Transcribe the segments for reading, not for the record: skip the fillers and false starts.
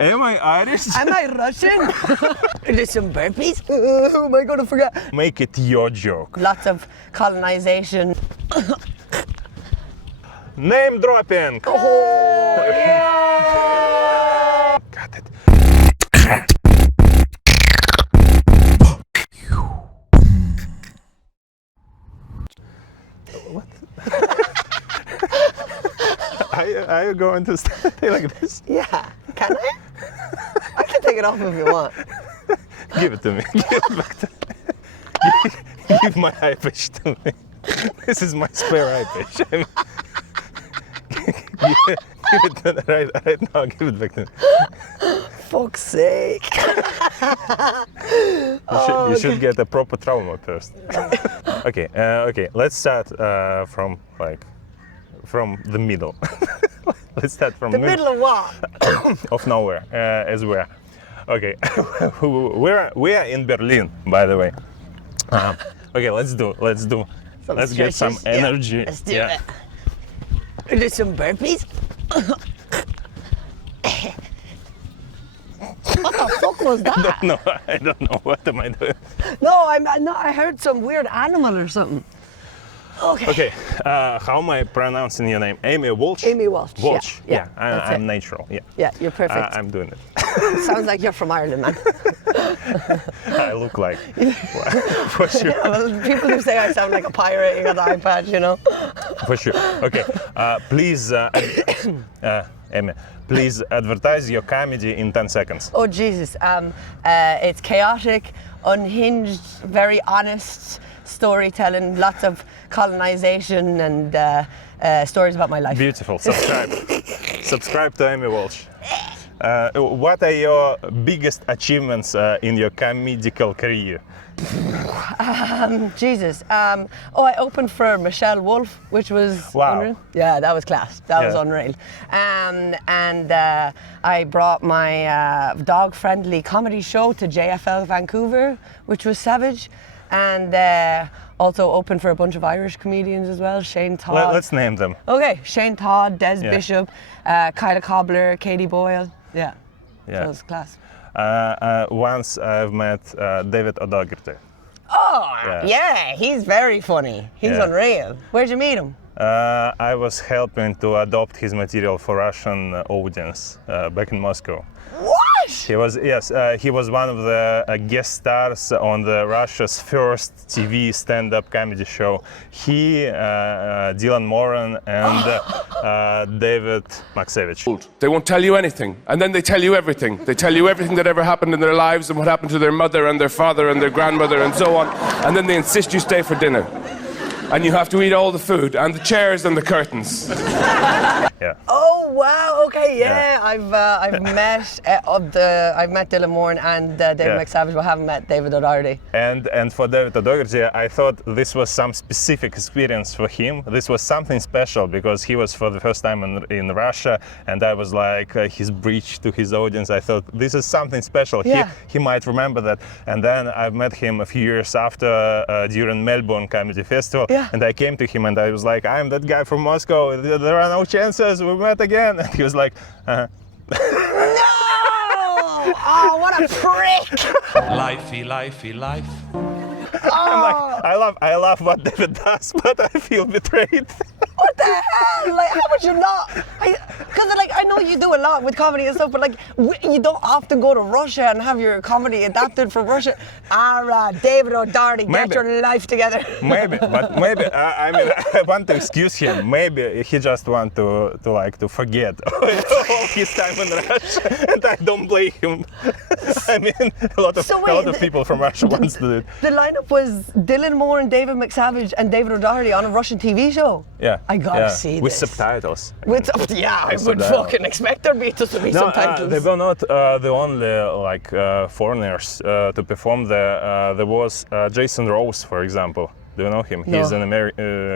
Am I Irish? Am I Russian? There's some burpees. Who am I going to forget? Make it your joke. Lots of colonization. Name dropping. Oh, yeah! Got it. What? Are you going to stay like this? Yeah. Can I? I can take it off if you want. Give it to me. Give it back to me. Give my eye patch to me. This is my spare eye patch. Give it to me right now. Give it back to me. Fuck's sake. You should get a proper trauma first. Okay. Let's start from the middle. Let's start from The middle of what? of nowhere, as where. Okay, we are in Berlin, by the way. Okay, let's get some energy. Yeah, let's do it. There's some burpees. What the fuck was that? I don't know. What am I doing? No, I'm not. I heard some weird animal or something. Okay. How am I pronouncing your name? Amy Walsh? Amy Walsh. Walsh. Yeah, I'm natural. Yeah. Yeah, you're perfect. I'm doing it. Sounds like you're from Ireland, man. I look like. For sure. Yeah, well, people who say I sound like a pirate, you got the eye patch, you know. For sure. Okay. Please, Amy, please advertise your comedy in 10 seconds. Oh Jesus. It's chaotic, unhinged, very honest storytelling, lots of colonization and stories about my life. Beautiful. Subscribe to Amy Walsh. What are your biggest achievements in your comedical career? Jesus. I opened for Michelle Wolf, which was unreal. Yeah, that was class. That was unreal. And I brought my dog-friendly comedy show to JFL Vancouver, which was savage. And also opened for a bunch of Irish comedians as well. Shane Todd. Let's name them. Okay, Shane Todd, Des Bishop, Kyla Cobbler, Katie Boyle. Yeah. So it was class. Once I've met David O'Doherty. Oh, yeah, he's very funny. He's unreal. Where'd you meet him? I was helping to adopt his material for Russian audience back in Moscow. What? He was one of the guest stars on the Russia's first TV stand-up comedy show. He, Dylan Moran, and David Maksevich. They won't tell you anything, and then they tell you everything. They tell you everything that ever happened in their lives and what happened to their mother and their father and their grandmother and so on, and then they insist you stay for dinner. And you have to eat all the food and the chairs and the curtains. Yeah. Oh wow! Okay, yeah. I've met Dylan Moran and David McSavage, but I haven't met David O'Doherty. And for David O'Doherty, I thought this was some specific experience for him. This was something special because he was for the first time in Russia, and I was like his bridge to his audience. I thought this is something special. Yeah. He might remember that. And then I met him a few years after during Melbourne Comedy Festival. Yeah. And I came to him and I was like, I'm that guy from Moscow. There are no chances. We met again. And he was like, No! Oh, what a prick! Lifey, life. I'm like, I love what David does, but I feel betrayed. What the hell? Like, how would you not? Because I know you do a lot with comedy and stuff, but you don't often go to Russia and have your comedy adapted for Russia. David O'Doherty, get your life together. Maybe. I mean, I want to excuse him. Maybe he just want to forget all his time in Russia, and I don't blame him. I mean, a lot of people from Russia wants to do it. The lineup was Dylan Moran, David McSavage, and David O'Doherty on a Russian TV show. Yeah. I gotta see with this. subtitles. I would fucking expect there to be subtitles. They were not the only foreigners to perform there. There was Jason Rose, for example. Do you know him? No.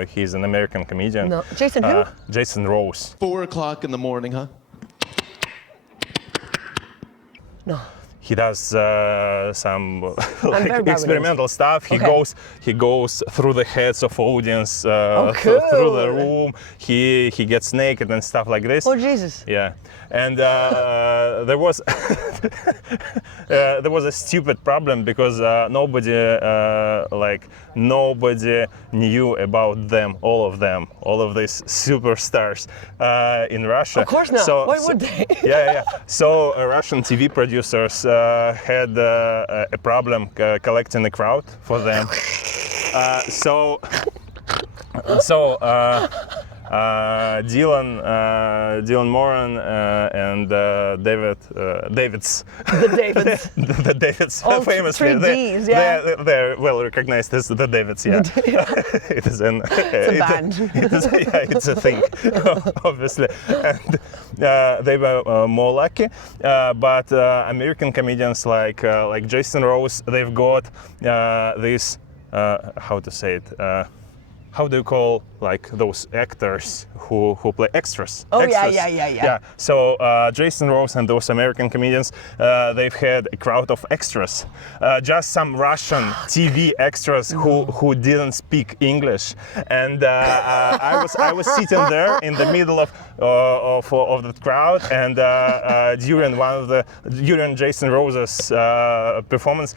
He's an American comedian. No. Jason who? Jason Rose. 4 o'clock in the morning, huh? No. he does some very bad with experimental stuff. He goes through the heads of audience, cool. through the room. He gets naked and stuff like this. Oh Jesus! Yeah, and there was there was a stupid problem because nobody knew about them, all of these superstars in Russia. Of course not. Why would they? Yeah. So Russian TV producers had a problem collecting the crowd for them. Dylan Moran and Davids. The Davids, all famously. three Ds, yeah. They're well recognized as the Davids, yeah. It is a band. It's a thing, obviously. And they were more lucky, but American comedians like Jason Rose, they've got this, how to say it, how do you call like those actors who play extras? Oh, extras. Yeah. So Jason Rose and those American comedians, they've had a crowd of extras, just some Russian TV extras who didn't speak English, and I was sitting there in the middle of the crowd, and during Jason Rose's performance,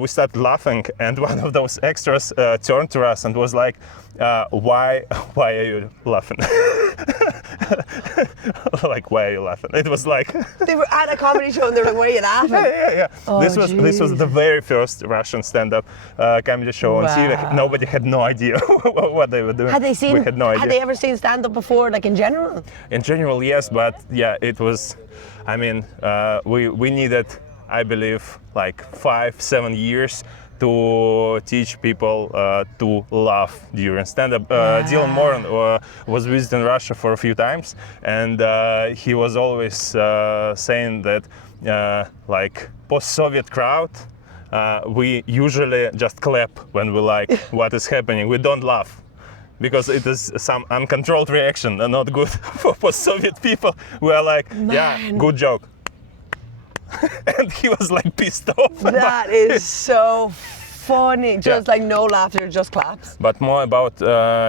we started laughing, and one of those extras turned to us and was like, why are you laughing? Like, why are you laughing? It was like they were at a comedy show and they were like, why are you laughing? Yeah. Oh, this was the very first Russian stand-up comedy show on TV. Nobody had no idea what they were doing. Had they seen? We had no idea. Had they ever seen stand-up before, like in general? In general, yes, but yeah, it was. I mean, we needed, I believe, like 5-7 years to teach people to laugh during stand-up. Dylan Moran was visiting Russia for a few times, and he was always saying that like post-Soviet crowd, we usually just clap when we like what is happening. We don't laugh, because it is some uncontrolled reaction and not good for post-Soviet people. We are like, yeah, good joke. And he was like pissed off. That is so funny. Just like no laughter, just claps. But more about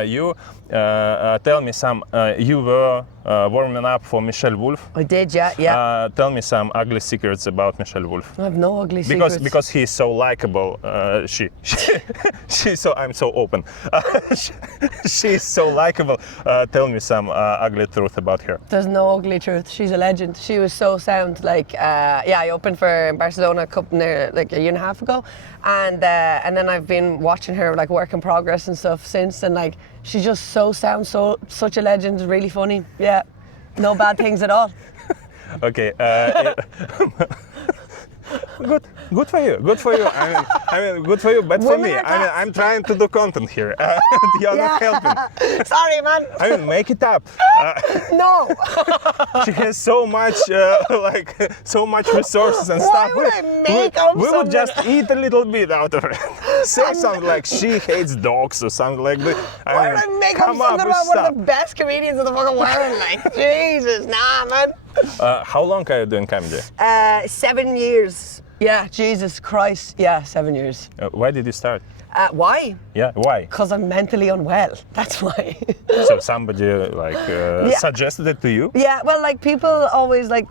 you. Tell me some. You were warming up for Michelle Wolf. I did, yeah. Tell me some ugly secrets about Michelle Wolf. I have no ugly secrets. Because he's so likable. She's so. I'm so open. She's so likable. Tell me some ugly truth about her. There's no ugly truth. She's a legend. She was so sound. Like, I opened for Barcelona like a year and a half ago, and then I've been watching her like work in progress and stuff since, and like she's just so sound, such a legend, really funny. Yeah, no bad things at all. Okay. Good for you. Good for you. I mean, good for you. But for me, I'm trying to do content here. You're not helping. Sorry, man. I mean, make it up. No. She has so much, so much resources and stuff. Why would I make up We would something? just eat a little bit out of it. Say something like she hates dogs or something like that. Why would I make up something about one of the best comedians in the fucking world? Like, Jesus, nah, man. How long are you doing comedy? 7 years. Yeah, Jesus Christ. Yeah, 7 years. Why did you start? Why? Yeah, why? Because I'm mentally unwell. That's why. So somebody suggested it to you? Yeah, well, like people always like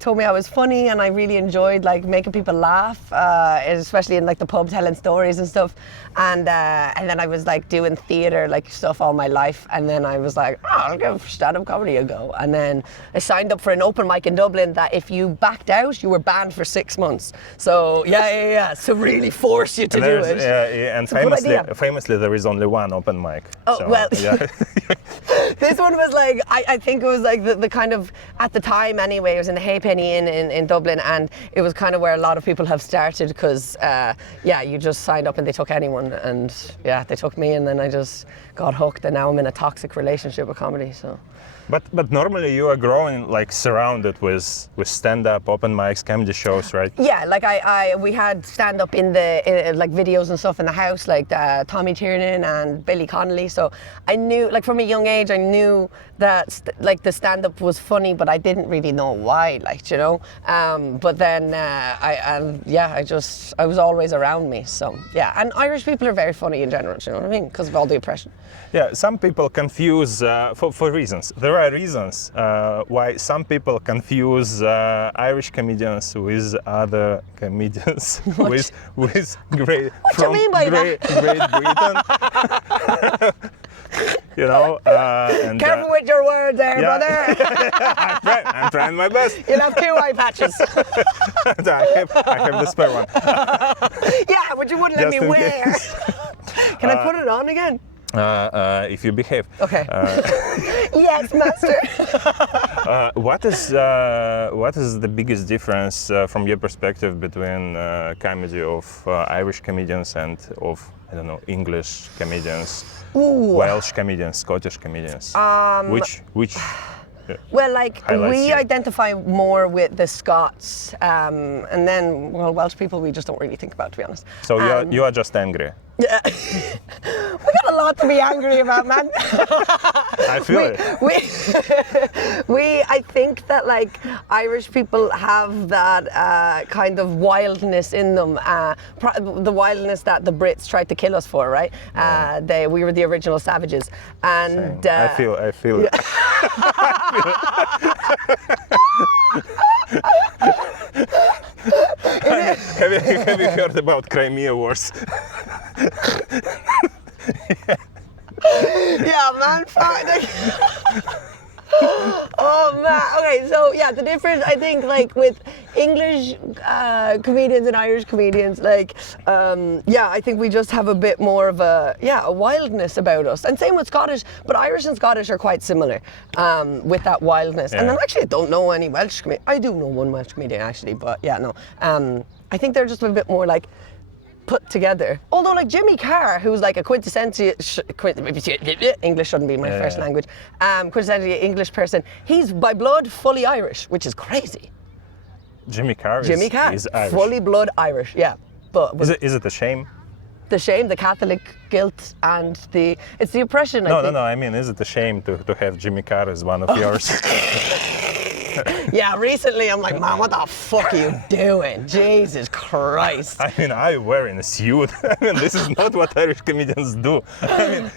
told me I was funny, and I really enjoyed like making people laugh, especially in like the pub telling stories and stuff. And then I was like doing theatre like stuff all my life, and then I was like, I'll give stand-up comedy a go. And then I signed up for an open mic in Dublin that if you backed out, you were banned for 6 months. So yeah, to really force you to do it. Yeah, and famously there is only one open mic. Oh, so, well. Yeah. This one was like, I think it was like the kind of, at the time anyway, it was in the Halfpenny Inn in Dublin, and it was kind of where a lot of people have started because, you just signed up and they took anyone, and yeah, they took me, and then I just got hooked, and now I'm in a toxic relationship with comedy, so. But normally you are growing like surrounded with stand-up, open mics, comedy shows, right? Yeah, like we had stand-up in like videos and stuff in the house, like Tommy Tiernan and Billy Connolly. So I knew, like from a young age, I knew that like the stand-up was funny, but I didn't really know why, like, you know. But then I was always around me. So yeah, and Irish people are very funny in general. You know what I mean? Because of all the oppression. Yeah, some people confuse for reasons. There are reasons why some people confuse Irish comedians with other comedians with Great Great Britain. You know, and, careful with your words there, yeah. brother. I'm trying my best. You'll have 2 eye patches. I have the spare one. Yeah, but you wouldn't let Just me in wear. case. Can I put it on again? If you behave. Okay. Yes, master. What is the biggest difference from your perspective between comedy of Irish comedians and of, I don't know, English comedians, Welsh comedians, Scottish comedians? Which Well, like, highlights we you? identify more with the Scots, and then, well, Welsh people we just don't really think about, to be honest. So you are just angry. Yeah. We got a lot to be angry about, man. I feel it. I think that like Irish people have that kind of wildness in them, the wildness that the Brits tried to kill us for, right? We were the original savages, and I feel it. Have you heard about Crimea Wars? Yeah, man. Oh man. Okay, so yeah, the difference I think like with English comedians and Irish comedians, like I think we just have a bit more of a wildness about us, and same with Scottish. But Irish and Scottish are quite similar with that wildness. Yeah. And then actually I don't know any Welsh comedian. I do know one Welsh comedian actually, but yeah, no. I think they're just a bit more like put together. Although like Jimmy Carr, who's like a quintessential English shouldn't be my first language, quintessential English person, he's by blood fully Irish, which is crazy. Jimmy Carr is Irish. Fully blood Irish, yeah. But Is it a shame? the shame, the Catholic guilt, and it's the oppression. I think. No. I mean, is it a shame to have Jimmy Carr as one of yours? Yeah, recently I'm like, man, what the fuck are you doing? Jesus Christ. I mean, I'm wearing a suit. I mean, this is not what Irish comedians do. I mean,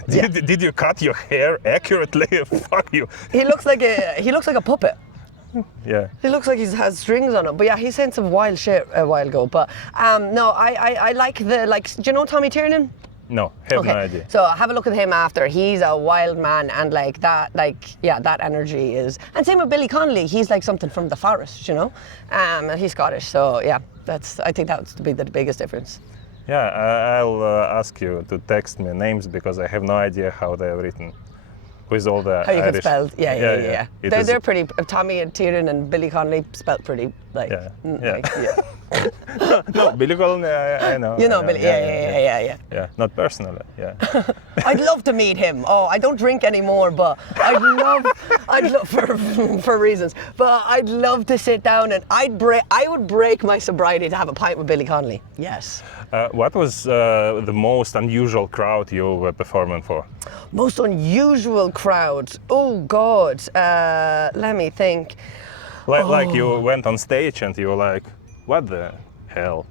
did you cut your hair accurately? Fuck you. He looks like a puppet. Yeah. He looks like he has strings on him. But yeah, he said some wild shit a while ago. But no, I like do you know Tommy Tiernan? No, have no idea. So have a look at him after. He's a wild man, and that energy is. And same with Billy Connolly. He's like something from the forest, you know. And he's Scottish, so yeah, I think that's to be the biggest difference. Yeah, I'll ask you to text me names because I have no idea how they are written. With all the how you Irish. can spell, yeah. They're pretty. Tommy and Tiernan and Billy Connolly spelled pretty like. No, Billy Connolly, I know. You know Billy, yeah. Yeah, not personally, yeah. I'd love to meet him. Oh, I don't drink anymore, but I'd love for reasons. But I'd love to sit down and I would break my sobriety to have a pint with Billy Connolly. Yes. What was the most unusual crowd you were performing for? Most unusual crowd? Oh God, let me think. Like you went on stage and you were like, what the hell?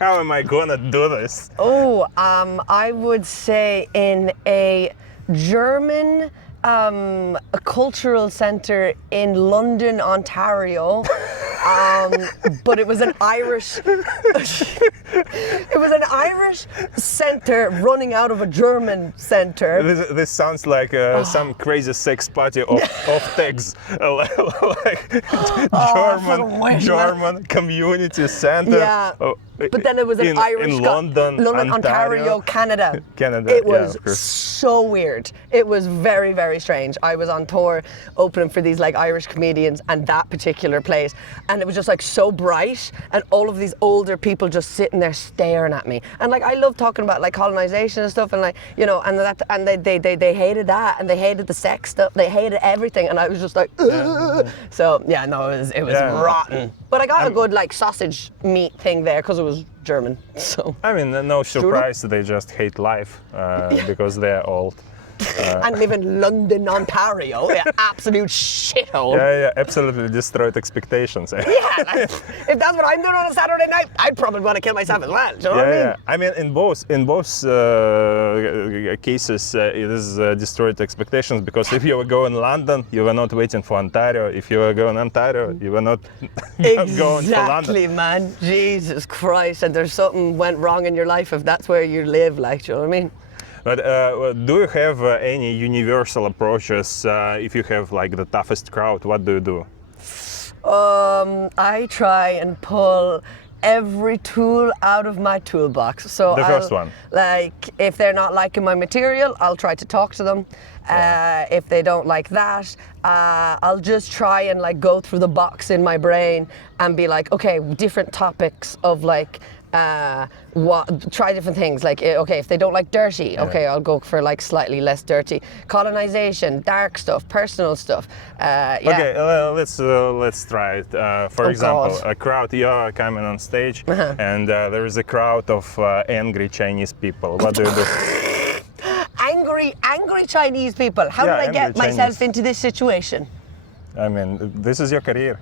How am I gonna do this? Oh, I would say in a German a cultural centre in London, Ontario. But it was an Irish centre running out of a German centre. This sounds like some crazy sex party of tags, like German community centre. Yeah. But then it was an Irish in guy. London, Ontario, Canada. Canada. It was of course. so weird. It was very, very strange. I was on tour opening for these like Irish comedians and that particular place, and it was just like so bright, and all of these older people just sitting there staring at me. And like I love talking about like colonization and stuff, and like and they hated that, and they hated the sex stuff. They hated everything, and I was just like, ugh. So yeah, no, it was rotten. But I got a good like sausage meat thing there because it was German. So I mean, no surprise, they just hate life because they're old. And live in London, Ontario, absolute shithole. Yeah, absolutely destroyed expectations. Yeah, like, if that's what I'm doing on a Saturday night, I'd probably want to kill myself as well. Do you know what I mean? Yeah. I mean, in both cases, it is destroyed expectations, because if you were going London, you were not waiting for Ontario. If you were going Ontario, you were not going for London. Exactly, man. Jesus Christ! And there's something went wrong in your life if that's where you live. Like, do you know what I mean? But do you have any universal approaches if you have like the toughest crowd? What do you do? I try and pull every tool out of my toolbox. So the first one. Like, if they're not liking my material, I'll try to talk to them. If they don't like that, I'll just try and like go through the box in my brain and be like, okay, different topics of like. Try different things, like okay, if they don't like dirty, okay, I'll go for like slightly less dirty. Colonization, dark stuff, personal stuff. Okay, let's try it. For example, God. a crowd, you're coming on stage, and there is a crowd of angry Chinese people. What do you do? Angry Chinese people. How did I get myself into this situation? I mean, this is your career.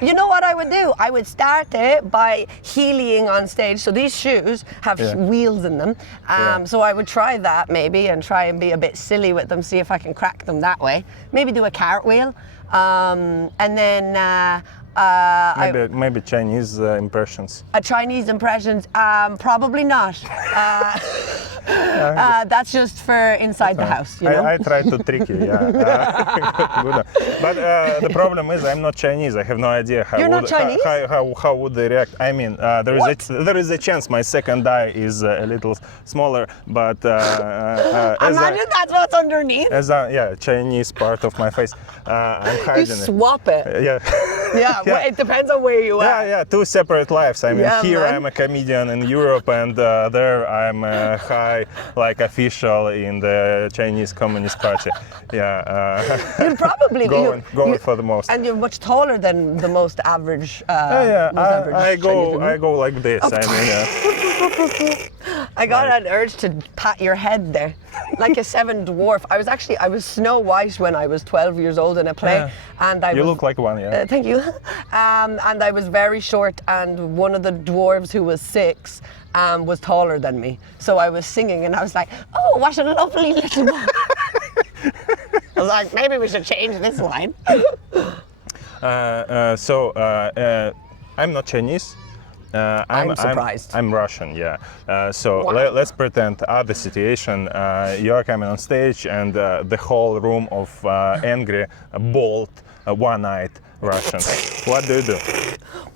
You know what I would do? I would start it by heeling on stage. So these shoes have wheels in them. So I would try that maybe and try and be a bit silly with them, see if I can crack them that way. Maybe do a cartwheel. And then maybe Chinese impressions. Chinese impressions? Probably not. That's just for inside the house, you know? I tried to trick you, yeah. But the problem is I'm not Chinese. I have no idea how You're not Chinese? How would they react. I mean, there is a chance my second eye is a little smaller, but imagine that's what's underneath. Chinese part of my face. I'm hiding You swap it. Yeah. Well, it depends on where you are. Yeah, two separate lives. I mean, here man. I'm a comedian in Europe, and there I'm a high, like, official in the Chinese Communist Party. You'd probably going for the most. And you're much taller than the most average. I go like this. I mean, I got an urge to pat your head there, like a seven dwarf. I was Snow White when I was 12 years old in a play, and you look like one, yeah. Thank you. And I was very short, and one of the dwarves who was 6 was taller than me. So I was singing, and I was like, "Oh, what a lovely little boy." I was like, maybe we should change this line. I'm not Chinese. I'm surprised. I'm Russian, yeah. Let's pretend other situation. You're coming on stage, and the whole room of angry, bald, one-eyed Russians. What do you do?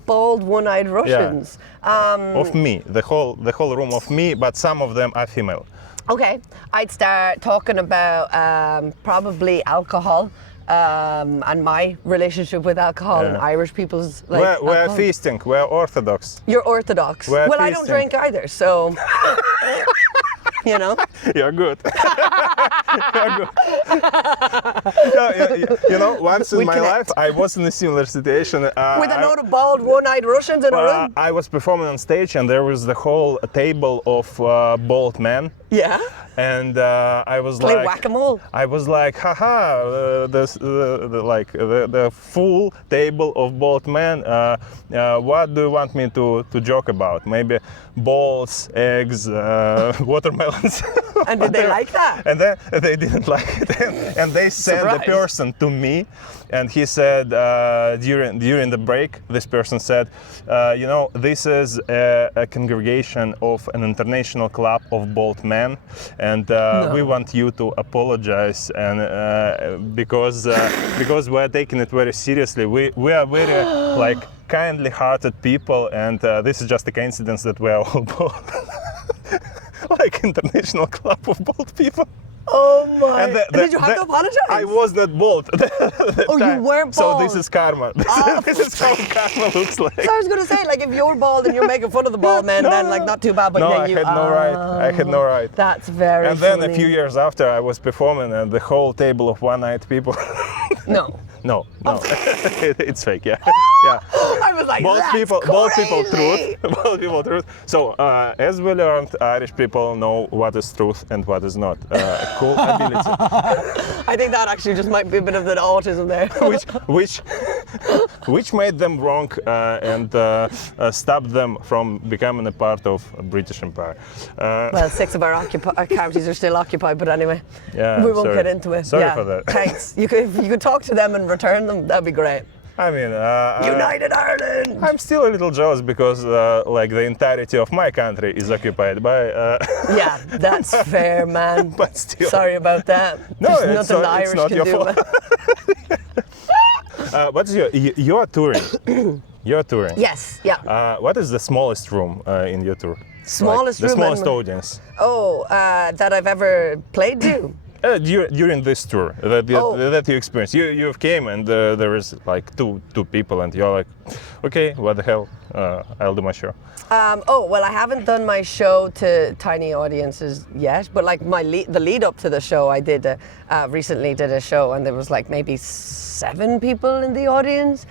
Bald, one-eyed Russians. Of me, the whole room of me, but some of them are female. Okay, I'd start talking about probably alcohol. And my relationship with alcohol and Irish people's like. We're feasting. We're Orthodox. You're Orthodox. We're feasting. I don't drink either, so you know. You're good. You're good. You know, once in my life, I was in a similar situation. With a load of bald, one-eyed Russians in a room. I was performing on stage, and there was the whole table of bald men. Yeah. And I was Play like, whack-a-mole. I was like, haha, the full table of bald men. What do you want me to joke about? Maybe balls, eggs, watermelons. And did they like that? And then they didn't like it, and they sent the person to me, and he said during the break, this person said, you know, this is a congregation of an international club of bald men, and we want you to apologize, and because we're taking it very seriously. We are very like kindly-hearted people, and this is just a coincidence that we are all bald. Like international club of bald people. Oh my! And did you have to apologize? I was not bald. Oh, you weren't bald. So this is karma. This is how karma looks like. So I was gonna say, like, if you're bald and you're making fun of the bald men, then like not too bad. But no, yeah, I had no right. I had no right. That's very. And then funny. a few years after, I was performing, and the whole table of one-eyed people. No. No. It's fake. Yeah. Yeah. I was like, Bald that's people crazy. Bald people truth. So as we learned, Irish people know what is truth and what is not. Cool ability. I think that actually just might be a bit of the autism there. which made them wrong and stopped them from becoming a part of British Empire. Well, 6 of our counties are still occupied, but anyway, yeah, we won't get into it. Sorry for that. Thanks. If you could talk to them and return them, that'd be great. I mean, United Ireland! I'm still a little jealous because like the entirety of my country is occupied by... Yeah, that's fair, man. But still. Sorry about that. No, there's nothing the Irish it's not can your do. fault. What's you're touring? You're touring. Yes, yeah. What is the smallest room in your tour? Smallest room? The smallest audience. Oh, that I've ever played to? During this tour that you experienced, you came and there is like two people and you're like, okay, what the hell, I'll do my show. Well, I haven't done my show to tiny audiences yet, but like the lead up to the show, I did recently did a show and there was like maybe 7 people in the audience.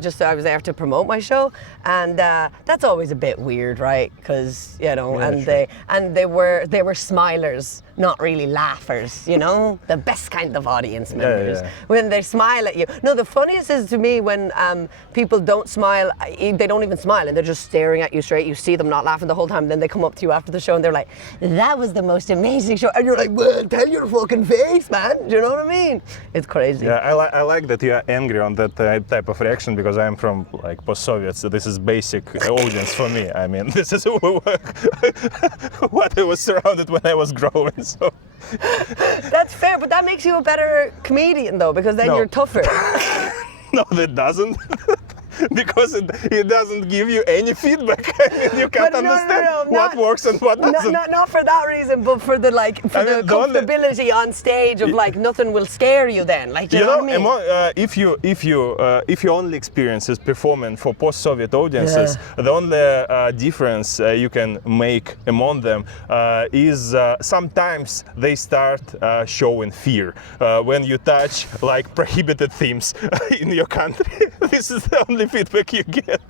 Just so I was there to promote my show, and that's always a bit weird, right? Because you know, yeah, they were smilers, not really laughers. You know, the best kind of audience members when they smile at you. No, the funniest is to me when people don't smile. They don't even smile, and they're just staring at you straight. You see them not laughing the whole time. Then they come up to you after the show and they're like, "That was the most amazing show," and you're like, "Well, tell your fucking face, man." Do you know what I mean? It's crazy. Yeah, I like that you are angry on that type of reaction because I'm from like post-Soviet, so this is basic audience for me. I mean, this is what I was surrounded when I was growing. So that's fair, but that makes you a better comedian though, because then you're tougher. No, that doesn't. Because it doesn't give you any feedback. I mean, you can't understand what works and what doesn't. Not for that reason, but for the comfortability on stage of like nothing will scare you then. Like, you know what I mean? If your only experience is performing for post-Soviet audiences, the only difference you can make among them is sometimes they start showing fear when you touch like prohibited themes in your country. This is the only feedback you get.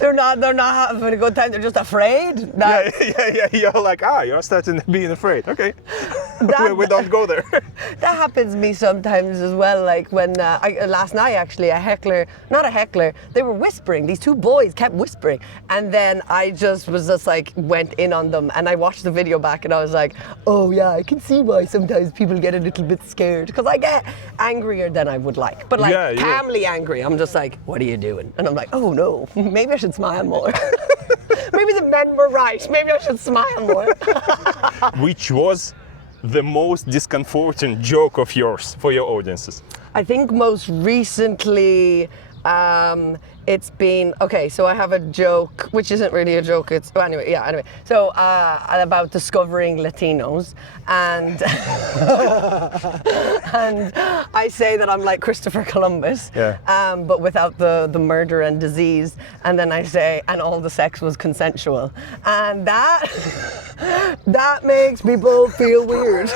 They're not having a good time. They're just afraid. Yeah. You're like, you're starting being afraid. Okay, we don't go there. That happens to me sometimes as well. Like when last night, actually, not a heckler. They were whispering. These 2 boys kept whispering, and then I just went in on them, and I watched the video back, and I was like, oh yeah, I can see why sometimes people get a little bit scared because I get angrier than I would like, but like calmly angry. I'm just like, what are you doing? And I'm like, oh no. Maybe I should smile more. Maybe the men were right. Maybe I should smile more. Which was the most discomforting joke of yours for your audiences? I think most recently it's been, okay, so I have a joke, which isn't really a joke, anyway. So about discovering Latinos, and and I say that I'm like Christopher Columbus, but without the murder and disease, and then I say, and all the sex was consensual, and that makes people feel weird.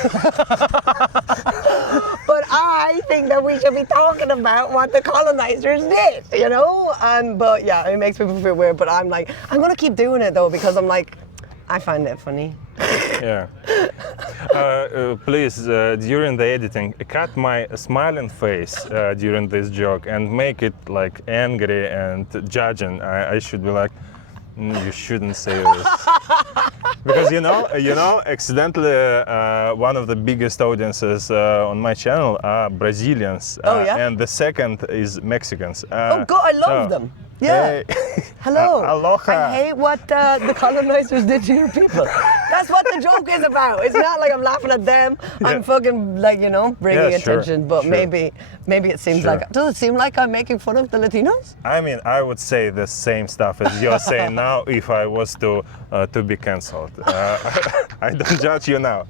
But I think that we should be talking about what the colonizers did, you know? But yeah, it makes people feel weird, but I'm like, I'm gonna keep doing it though, because I'm like, I find it funny. Yeah. Please, during the editing, cut my smiling face during this joke and make it like angry and judging. I should be like, you shouldn't say this. Because you know, accidentally, one of the biggest audiences on my channel are Brazilians, and the second is Mexicans. Oh God, I love them. Yeah. Hey. Hello. Aloha. I hate what the colonizers did to your people. That's That's what the joke is about. It's not like I'm laughing at them. I'm fucking like, you know, bringing attention. But maybe it seems like, does it seem like I'm making fun of the Latinos? I mean, I would say the same stuff as you're saying now if I was to be cancelled. I don't judge you now.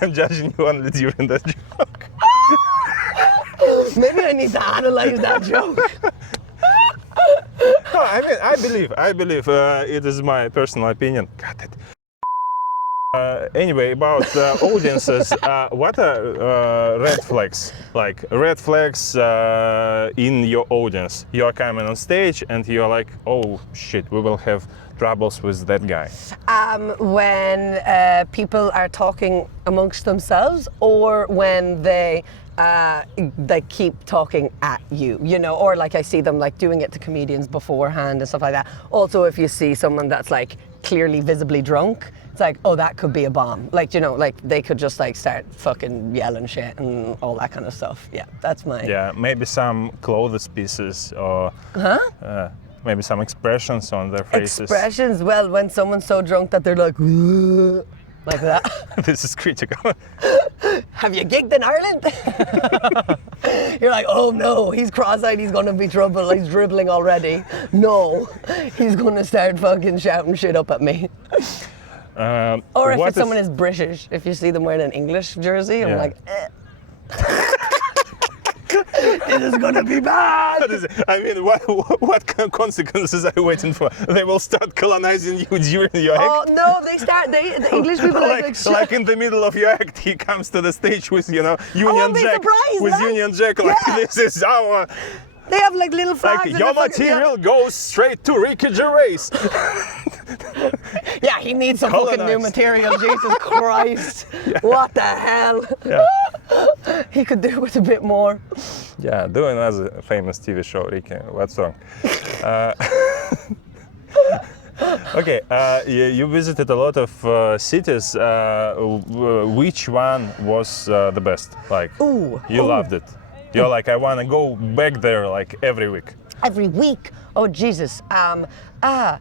I'm judging you only during the joke. Maybe I need to analyze that joke. No, I mean, I believe it is my personal opinion. Got it. Anyway, about audiences, what are red flags? Like red flags in your audience. You're coming on stage and you're like, oh shit, we will have troubles with that guy. When people are talking amongst themselves, or when they keep talking at you, you know, or like I see them like doing it to comedians beforehand and stuff like that. Also, if you see someone that's like clearly visibly drunk, it's like, oh, that could be a bomb. Like, you know, like they could just like start fucking yelling shit and all that kind of stuff. Yeah, that's my... Yeah, maybe some clothes pieces or maybe some expressions on their faces. Expressions? Well, when someone's so drunk that they're like, like that. This is critical. Have you gigged in Ireland? You're like, oh no, he's cross-eyed, he's gonna be trouble, he's dribbling already. No, he's gonna start fucking shouting shit up at me. Or if someone is British, if you see them wearing an English jersey, I'm like, this is gonna be bad. I mean, what consequences are you waiting for? They will start colonizing you during your act? Oh no, the English people like in the middle of your act, he comes to the stage with, you know, Union Jack. Union Jack, like this is our... They have like little flags. Like, your material goes straight to Ricky Gervais. Yeah, he needs some fucking new material, Jesus Christ. What the hell? Yeah. He could do with a bit more. Yeah, do another famous TV show, Ricky. What song? Okay, you visited a lot of cities. Which one was the best? Like, you loved it. You're like, I want to go back there like every week. Every week? Oh, Jesus. I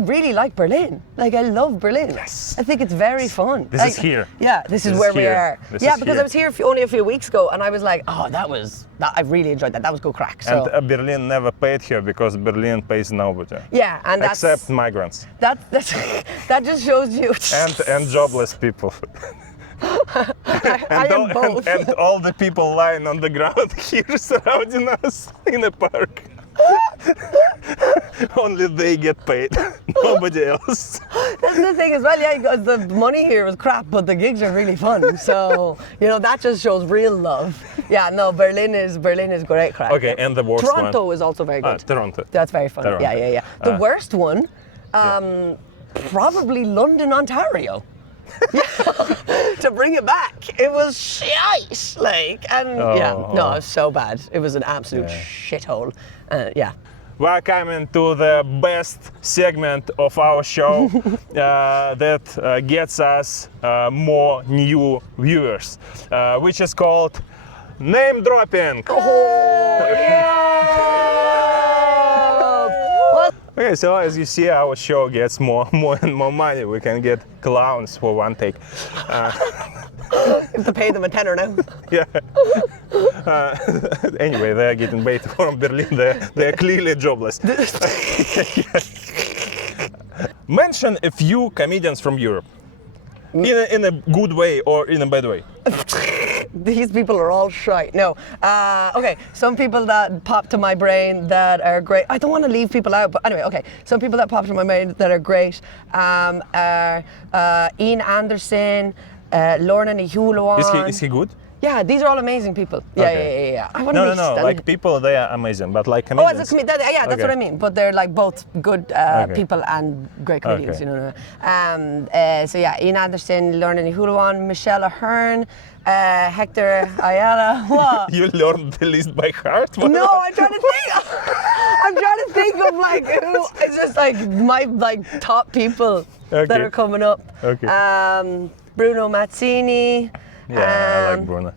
really like Berlin. Like, I love Berlin. Yes. I think it's very fun. This is here. Yeah, this is where we are. Yeah, because I was here only a few weeks ago, and I was like, oh, I really enjoyed that. That was good crack. So. And Berlin never paid here because Berlin pays nobody. Yeah, and that's... Except migrants. That just shows you... And jobless people. I am both. And all the people lying on the ground here surrounding us in a park. Only they get paid, nobody else. That's the thing as well, yeah, because the money here is crap, but the gigs are really fun. So, you know, that just shows real love. Yeah, no, Berlin is great crack. Okay, and the worst one? Toronto is also very good. Toronto. That's very fun. Toronto. Yeah. The worst one, probably London, Ontario. To bring it back, it was shite, like, and it was so bad. It was an absolute shithole. We're coming to the best segment of our show that gets us more new viewers, which is called name dropping. Oh, yeah! Okay, so as you see, our show gets more and more money. We can get clowns for one take. You have to pay them a tenner now. Yeah. Anyway, they are getting paid from Berlin. They are clearly jobless. Mention a few comedians from Europe. In a good way or in a bad way. These people are all shite. No. Okay, some people that pop to my brain that are great. I don't want to leave people out, but anyway, okay. Some people that pop to my brain that are great are Ian Anderson, Lorna Ní Shúilleabháin. Is he good? Yeah, these are all amazing people. Yeah. I want to No. Like people, they are amazing, but like comedians. Oh, as a comedian, that's what I mean. But they're like both good people and great comedians, you know. So yeah, Ian Anderson, Lorna Ní Shúilleabháin, Michelle Ahern, Hector Ayala. What? You learned the list by heart? No, I'm trying to think. I'm trying to think of like who. It's just like my top people that are coming up. Okay. Bruno Mazzini. Yeah, I like Bruno.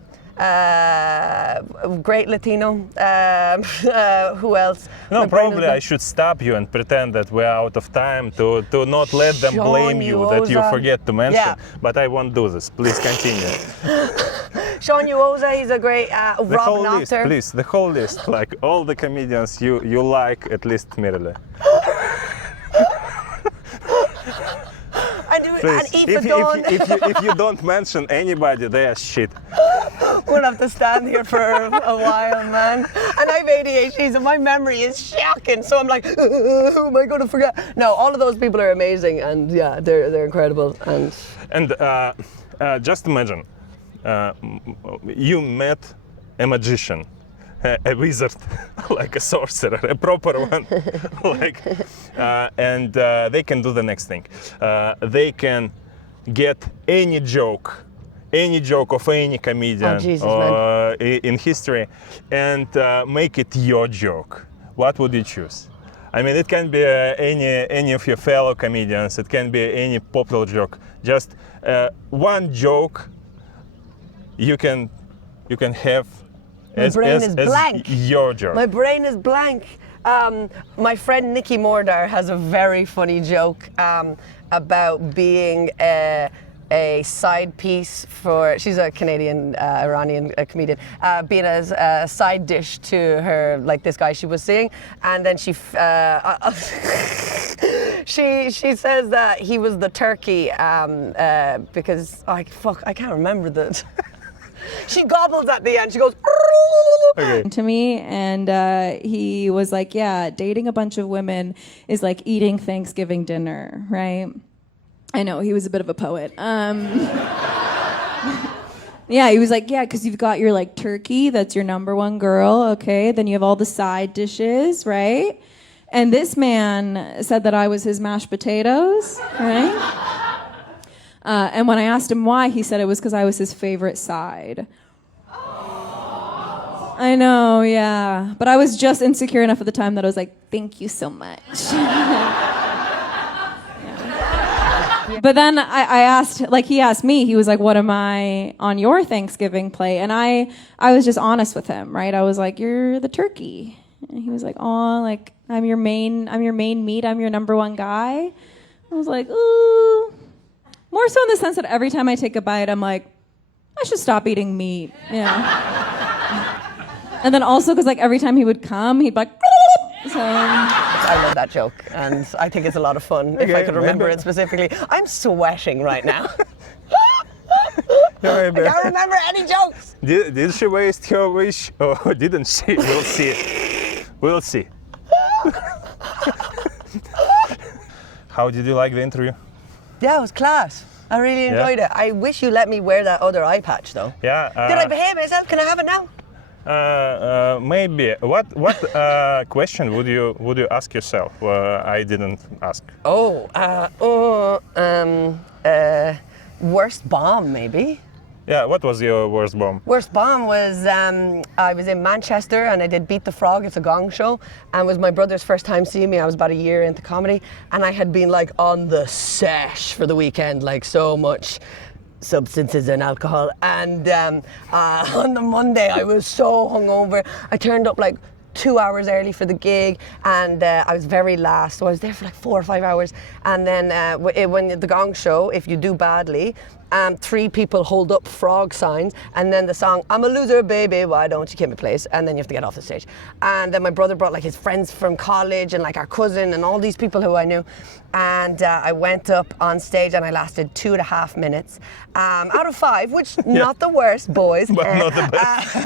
Great Latino. Who else? No, My brain probably is I should stop you and pretend that we're out of time to not let them blame you that you Uoza. forget to mention. Yeah. But I won't do this. Please continue. Sean Uoza, he's a great The Rob whole list, Nocter. please. The whole list, like all the comedians you like, at least merely. And Please. Aoife Dunn. If you don't mention anybody, they are shit. We'll have to stand here for a while, man. And I have ADHD, so my memory is shocking. So I'm like, who am I going to forget? No, all of those people are amazing, and yeah, they're incredible. And just imagine, you met a magician, a wizard, like a sorcerer, a proper one, like, and they can do the next thing. They can get any joke of any comedian in history and make it your joke. What would you choose? I mean, it can be any of your fellow comedians. It can be any popular joke. Just one joke you can have as your joke. My brain is blank. My friend Nikki Mordar has a very funny joke about being a side piece for, she's a Canadian, Iranian comedian, being a side dish to her, like this guy she was seeing, and then she says that he was the turkey because, I can't remember the, she gobbles at the end, she goes, okay. To me, and he was like, yeah, dating a bunch of women is like eating Thanksgiving dinner, right? I know, he was a bit of a poet. Yeah, he was like, yeah, because you've got your like turkey, that's your number one girl, okay? Then you have all the side dishes, right? And this man said that I was his mashed potatoes, right? And when I asked him why, he said it was because I was his favorite side. I know, yeah. But I was just insecure enough at the time that I was like, thank you so much. But then I asked, like he asked me, he was like, what am I on your Thanksgiving plate? And I was just honest with him, right? I was like, you're the turkey. And he was like, oh, like I'm your main meat, I'm your number one guy. I was like, ooh. More so in the sense that every time I take a bite, I'm like, I should stop eating meat, you know? And then also because like every time he would come, he'd be like, so I love that joke, and I think it's a lot of fun if I could remember it specifically. I'm sweating right now. I can't remember any jokes. Did she waste her wish or didn't she? We'll see. We'll see. How did you like the interview? Yeah, it was class. I really enjoyed it. I wish you let me wear that other eye patch though. Yeah. Did I behave myself? Can I have it now? Maybe. What question would you ask yourself? I didn't ask. Worst bomb maybe. Yeah. What was your worst bomb? Worst bomb was I was in Manchester and I did Beat the Frog. It's a gong show, and it was my brother's first time seeing me. I was about a year into comedy, and I had been like on the sesh for the weekend, like so much substances and alcohol, and on the Monday I was so hungover. I turned up like 2 hours early for the gig, and I was very last, so I was there for like 4 or 5 hours, and then when the gong show, if you do badly, 3 people hold up frog signs, and then the song I'm a loser baby, why don't you give me place, and then you have to get off the stage. And then my brother brought like his friends from college and like our cousin and all these people who I knew, and I went up on stage and I lasted 2.5 minutes out of 5, which not the worst, boys, but not the best.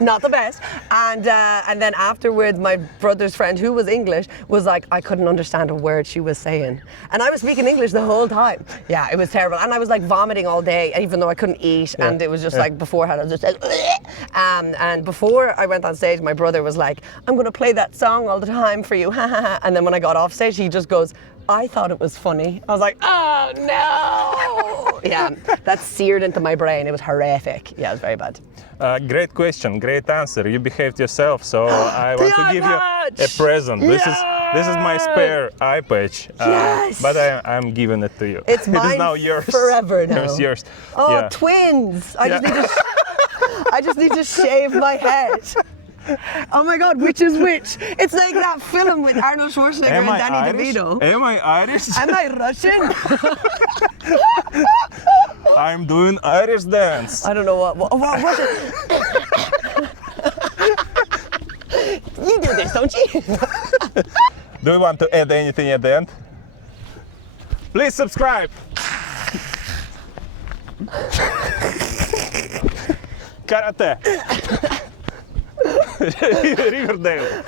not the best. And then afterwards my brother's friend, who was English, was like, I couldn't understand a word she was saying, and I was speaking English the whole time. Yeah, it was terrible. And I was like vomiting all day, even though I couldn't eat, and it was just like beforehand I was just like and before I went on stage, my brother was like, I'm gonna play that song all the time for you, and then when I got off stage he just goes, I thought it was funny. I was like, oh no. Yeah, that's seared into my brain. It was horrific. Yeah, it was very bad. Great question, great answer. You behaved yourself, so I want to give you a present. This is my spare eye patch, but I'm giving it to you. It's mine. It is now yours. Forever now. It's yours. Oh, twins! I just need to. I just need to shave my head. Oh my God, which is which? It's like that film with Arnold Schwarzenegger and Danny DeVito. Am I Irish? Am I Russian? I'm doing Irish dance. I don't know what Russian. You do this, don't you? Do you want to add anything at the end? Please subscribe. Karate. Riverdale.